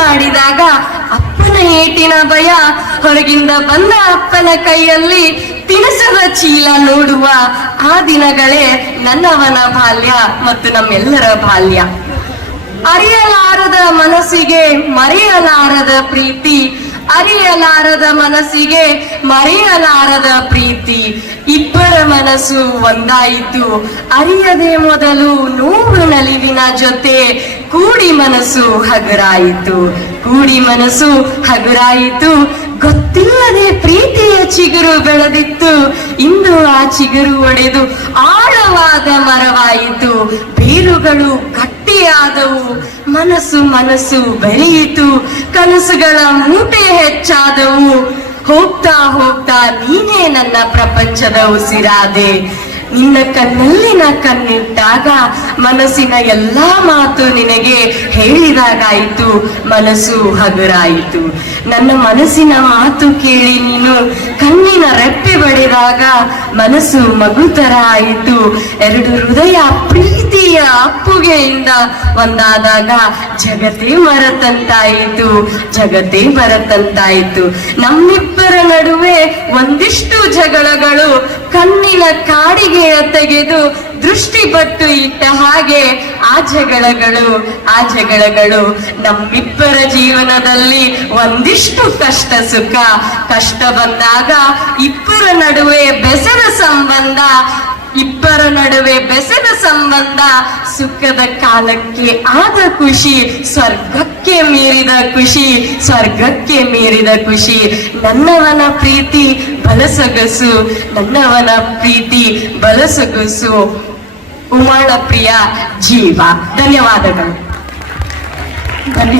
ಮಾಡಿದಾಗ ಅಪ್ಪನ ಏಟಿನ ಭಯ ಹೊರಗಿಂದ ಬಂದ ಅಪ್ಪನ ಕೈಯಲ್ಲಿ ತಿನಸದ ಚೀಲ ನೋಡುವ ಆ ದಿನಗಳೇ ನನ್ನವನ ಬಾಲ್ಯ ಮತ್ತು ನಮ್ಮೆಲ್ಲರ ಬಾಲ್ಯ. ಅರಿಯಲಾರದ ಮನಸ್ಸಿಗೆ ಮರೆಯಲಾರದ ಪ್ರೀತಿ, ಅರಿಯಲಾರದ ಮನಸ್ಸಿಗೆ ಮರೆಯಲಾರದ ಪ್ರೀತಿ, ಇಬ್ಬರ ಮನಸ್ಸು ಒಂದಾಯಿತು. ಅರಿಯದೆ ಮೊದಲು ನೋವು ನಲಿವಿನ ಜೊತೆ ಕೂಡಿ ಮನಸ್ಸು ಹಗುರಾಯಿತು, ಕೂಡಿ ಮನಸ್ಸು ಹಗುರಾಯಿತು. ಗೊತ್ತಿಲ್ಲದೆ ಪ್ರೀತಿಯ ಚಿಗುರು ಬೆಳೆದಿತ್ತು. ಇಂದು ಆ ಚಿಗುರು ಒಡೆದು ಆಳವಾದ ಮರವಾಯಿತು. ಬೇರುಗಳು ಗಟ್ಟಿಯಾದವು. ಮನಸ್ಸು ಮನಸ್ಸು ಬೆಳೆಯಿತು. ಕನಸುಗಳ ಮೂಟೆ ಹೆಚ್ಚಾದವು. ಹೋಗ್ತಾ ಹೋಗ್ತಾ ನೀನೇ ನನ್ನ ಪ್ರಪಂಚದ ಉಸಿರಾದೆ. ನಿನ್ನ ಕಣ್ಣಲ್ಲಿನ ಕಣ್ಣಿಟ್ಟಾಗ ಮನಸ್ಸಿನ ಎಲ್ಲಾ ಮಾತು ನಿನಗೆ ಹೇಳಿದಾಗಾಯಿತು, ಮನಸ್ಸು ಹಗುರಾಯಿತು. ನನ್ನ ಮನಸ್ಸಿನ ಮಾತು ಕೇಳಿ ನೀನು ಕಣ್ಣಿನ ರೆಪ್ಪೆ ಬಡಿದಾಗ ಮನಸ್ಸು ಮಗುತರ ಆಯಿತು ಎರಡು ಹೃದಯ ಪ್ರೀತಿಯ ಅಪ್ಪುಗೆಯಿಂದ ಒಂದಾದಾಗ ಜಗತ್ತೇ ಮರತಂತಾಯಿತು ಜಗತ್ತೇ ಮರತಂತಾಯಿತು ನಮ್ಮಿಬ್ಬರ ನಡುವೆ ಒಂದಿಷ್ಟು ಜಗಳಗಳು ಕಣ್ಣಿನ ಕಾಡಿಗೆಯ ತೆಗೆದು ದೃಷ್ಟಿ ಪಟ್ಟು ಇಟ್ಟ ಹಾಗೆ ಆ ಜಗಳಗಳು ಆ ಜಗಳಗಳು ನಮ್ಮಿಬ್ಬರ ಜೀವನದಲ್ಲಿ ಒಂದಿಷ್ಟು ಕಷ್ಟ ಸುಖ. ಕಷ್ಟ ಬಂದಾಗ ಇಬ್ಬರ ನಡುವೆ ಬೆಸರ ಸಂಬಂಧ, ಇಬ್ಬರ ನಡುವೆ ಬೆಸರ ಸಂಬಂಧ ಸುಖದ ಕಾಲಕ್ಕೆ ಆದ ಖುಷಿ ಸ್ವರ್ಗಕ್ಕೆ ಮೀರಿದ ಖುಷಿ, ಸ್ವರ್ಗಕ್ಕೆ ಮೀರಿದ ಖುಷಿ. ನನ್ನವನ ಪ್ರೀತಿ ಬಲಸೊಗಸು, ನನ್ನವನ ಪ್ರೀತಿ ಬಲಸೊಗಸು. ಉಮಾಳ ಪ್ರಿಯ ಜೀವ, ಧನ್ಯವಾದಗಳು. ಧನ್ಯ